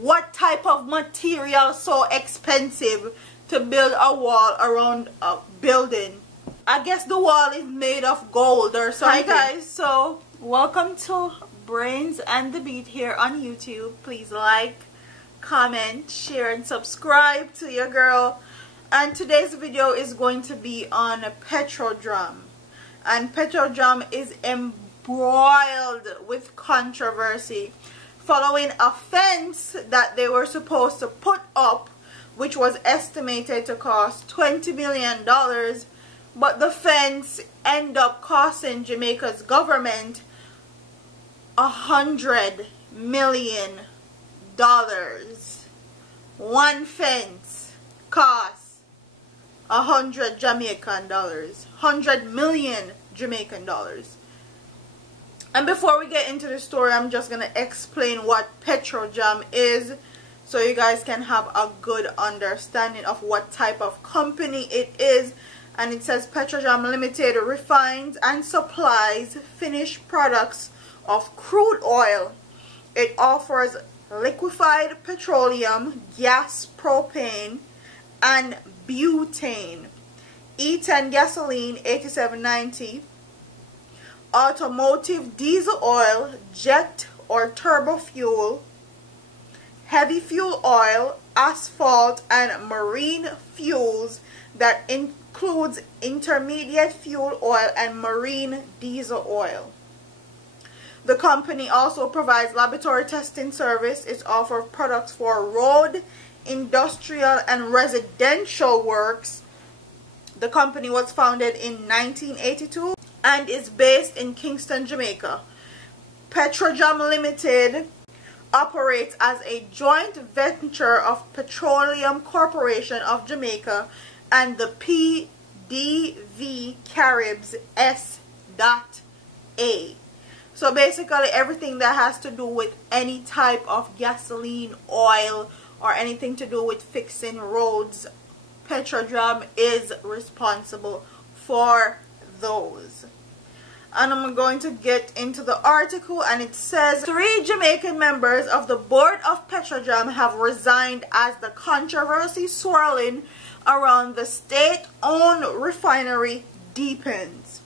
what type of material so expensive to build a wall around a building? I guess the wall is made of gold or something. Hi guys, so welcome to Brains and the Beat here on YouTube. Please like, comment, share and subscribe to your girl. And today's video is going to be on Petrojam. And Petrojam is embroiled with controversy following a fence that they were supposed to put up, which was estimated to cost $20 million, but the fence ended up costing Jamaica's government $100 million. One fence costs 100 Jamaican dollars, 100 million Jamaican dollars. And before we get into the story, I'm just going to explain what Petrojam is, so you guys can have a good understanding of what type of company it is. And it says Petrojam Limited refines and supplies finished products of crude oil. It offers liquefied petroleum, gas, propane, and butane, E10 gasoline 8790, automotive diesel oil, jet or turbo fuel, heavy fuel oil, asphalt, and marine fuels that includes intermediate fuel oil and marine diesel oil. The company also provides laboratory testing service. It offers products for road, industrial, and residential works. The company was founded in 1982 and is based in Kingston, Jamaica. Petrojam Limited operates as a joint venture of Petroleum Corporation of Jamaica and the PDV Caribs S.A. So basically everything that has to do with any type of gasoline, oil, or anything to do with fixing roads, Petrojam is responsible for those. And I'm going to get into the article, and it says 3 Jamaican members of the board of Petrojam have resigned as the controversy swirling around the state-owned refinery deepens.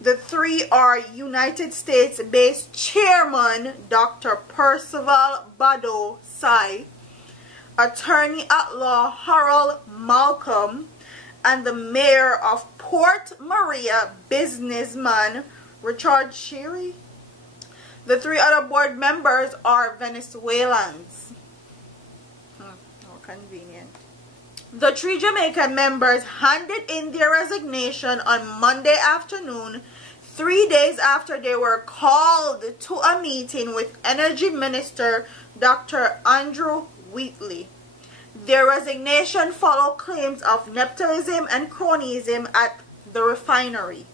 The 3 are United States-based chairman Dr. Percival Bado Sai, attorney at law Harold Malcolm, and the mayor of Port Maria, businessman Richard Sherry. The 3 other board members are Venezuelans. How convenient. The 3 Jamaican members handed in their resignation on Monday afternoon, 3 days after they were called to a meeting with Energy Minister Dr. Andrew Wheatley. Their resignation followed claims of nepotism and cronyism at the refinery,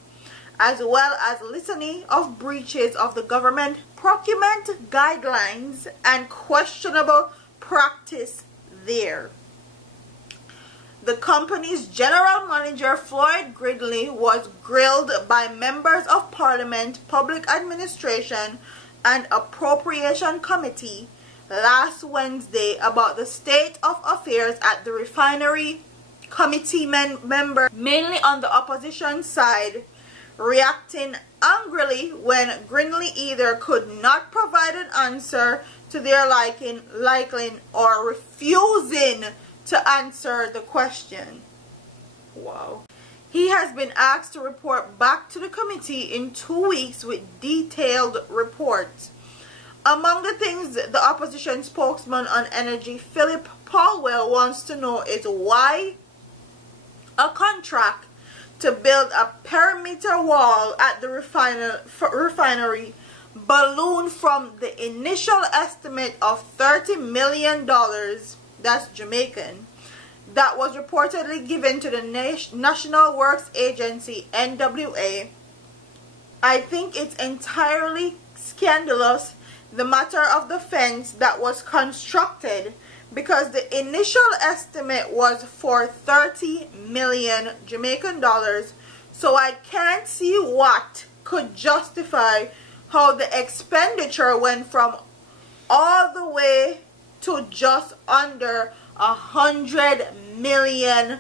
as well as litany of breaches of the government procurement guidelines and questionable practice there. The company's general manager, Floyd Gridley, was grilled by members of Parliament, Public Administration, and Appropriation Committee last Wednesday about the state of affairs at the refinery. Committee members, mainly on the opposition side, reacting angrily when Gridley either could not provide an answer to their liking or refusing to answer the question. Wow. He has been asked to report back to the committee in 2 weeks with detailed reports. Among the things the opposition spokesman on energy, Philip Paulwell, wants to know is why a contract to build a perimeter wall at the refinery ballooned from the initial estimate of $30 million, that's Jamaican, that was reportedly given to the National Works Agency, NWA. I think it's entirely scandalous, the matter of the fence that was constructed, because the initial estimate was for 30 million Jamaican dollars, so I can't see what could justify how the expenditure went from all the way to just under 100 million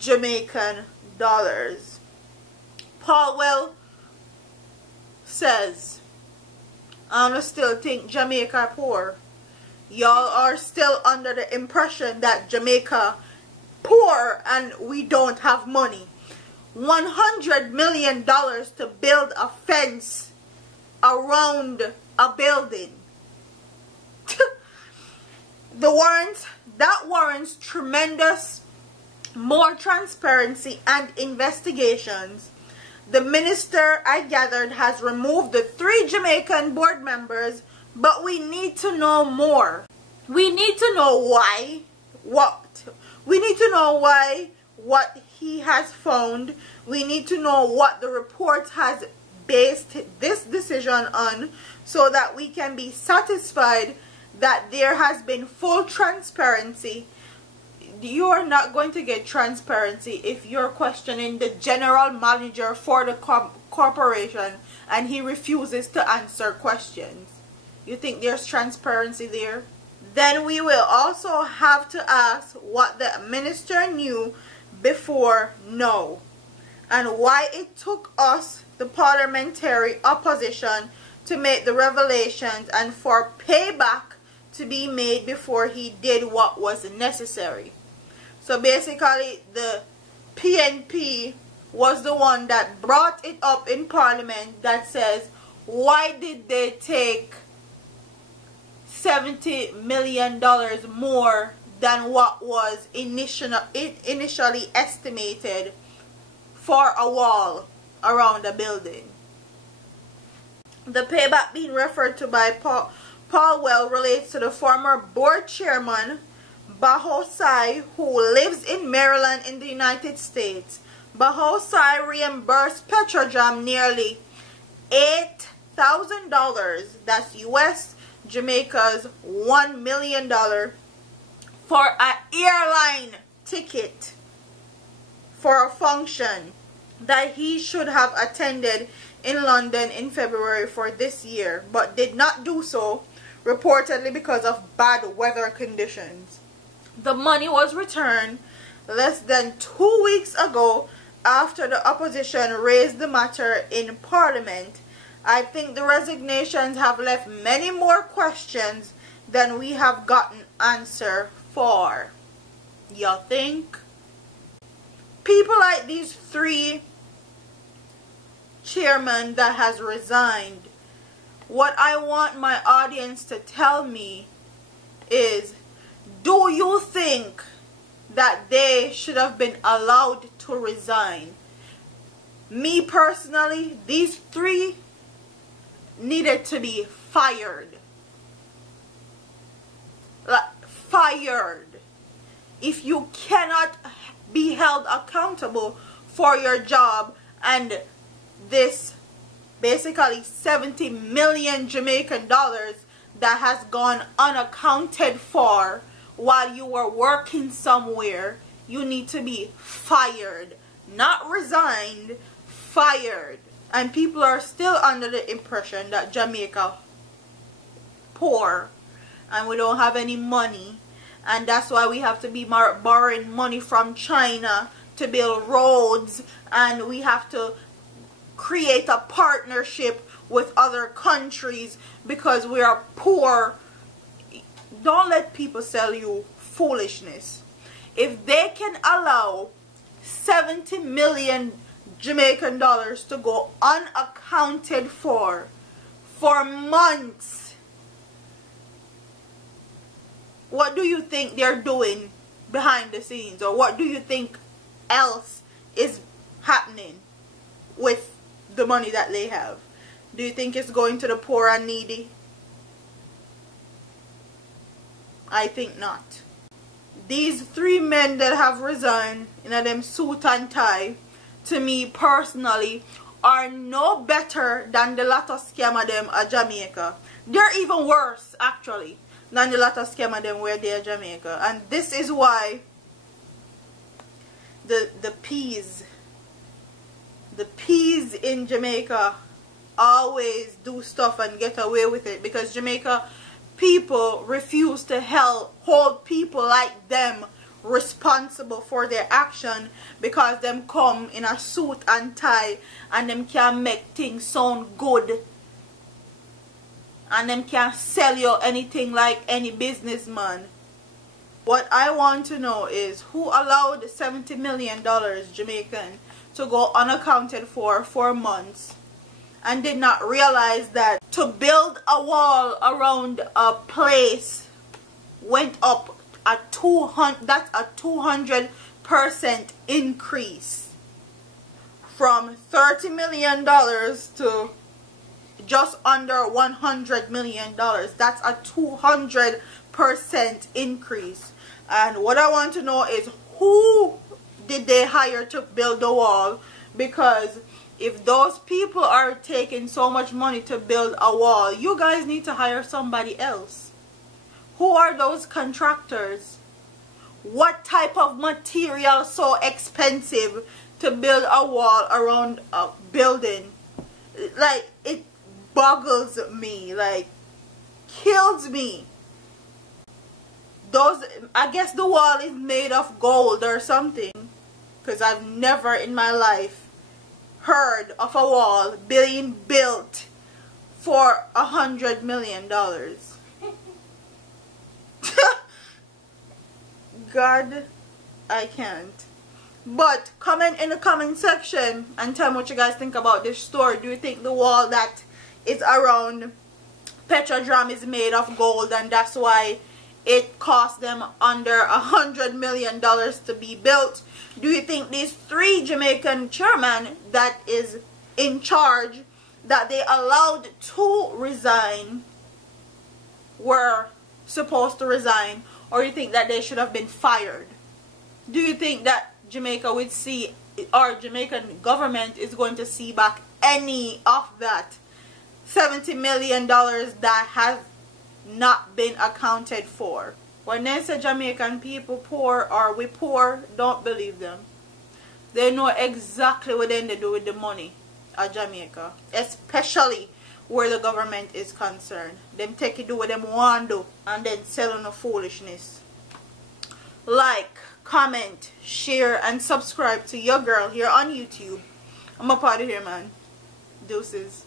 Jamaican dollars. Powell says, I still think Jamaica poor. Y'all are still under the impression that Jamaica poor and we don't have money. $100 million to build a fence around a building. That warrants tremendous more transparency and investigations. The minister, I gathered, has removed the 3 Jamaican board members, but we need to know more. We need to know why. We need to know why, what he has found. We need to know what the report has based this decision on, so that we can be satisfied that there has been full transparency. You are not going to get transparency if you're questioning the general manager for the corporation and he refuses to answer questions. You think there's transparency there? Then we will also have to ask what the minister knew before now, and why it took us, the parliamentary opposition, to make the revelations and for payback to be made before he did what was necessary. So basically, the PNP was the one that brought it up in Parliament, that says, why did they take $70 million more than what was initially estimated for a wall around the building? The payback being referred to by Powell relates to the former board chairman, Bahosai, who lives in Maryland in the United States. Bahosai reimbursed Petrojam nearly $8,000, that's US, Jamaica's $1 million, for an airline ticket for a function that he should have attended in London in February for this year, but did not do so, reportedly because of bad weather conditions. The money was returned less than 2 weeks ago after the opposition raised the matter in Parliament. I think the resignations have left many more questions than we have gotten answer for. You think? People like these 3 chairmen that has resigned, what I want my audience to tell me is, do you think that they should have been allowed to resign? Me personally, these 3 needed to be fired. Fired. If you cannot be held accountable for your job and this basically 70 million Jamaican dollars that has gone unaccounted for while you were working somewhere, you need to be fired. Not resigned, fired. And people are still under the impression that Jamaica poor and we don't have any money, and that's why we have to be borrowing money from China to build roads, and we have to create a partnership with other countries because we are poor. Don't let people sell you foolishness. If they can allow 70 million Jamaican dollars to go unaccounted for months, what do you think they're doing behind the scenes? Or what do you think else is happening with the money that they have? Do you think it's going to the poor and needy? I think not. These 3 men that have resigned in them suit and tie, to me personally, are no better than the lot of scam of them at Jamaica. They're even worse, actually, than the lot of scam of them where they're Jamaica. And this is why the peas in Jamaica always do stuff and get away with it, because Jamaica people refuse to hold people like them responsible for their action, because them come in a suit and tie and them can make things sound good and them can sell you anything like any businessman. What I want to know is who allowed $70 million Jamaican to go unaccounted for months and did not realize that to build a wall around a place went up that's a 200% increase from $30 million to just under $100 million. That's a 200% increase. And what I want to know is who did they hire to build the wall? Because if those people are taking so much money to build a wall, you guys need to hire somebody else. Who are those contractors? What type of material so expensive to build a wall around a building? Like, it boggles me, like, kills me. I guess the wall is made of gold or something, because I've never in my life heard of a wall being built for $100 million. God, I can't. But comment in the comment section and tell me what you guys think about this story. Do you think the wall that is around Petrojam is made of gold and that's why it cost them under $100 million to be built? Do you think these 3 Jamaican chairmen that is in charge, that they allowed to resign, were supposed to resign? Or you think that they should have been fired? Do you think that Jamaica would see, or Jamaican government is going to see back any of that $70 million that has not been accounted for? When they say Jamaican people poor or we poor, don't believe them. They know exactly what they do with the money at Jamaica, especially where the government is concerned. Them take it, do what them want to do, and then sell on the foolishness. Like, comment, share, and subscribe to your girl here on YouTube. I'm up out of here, man. Deuces.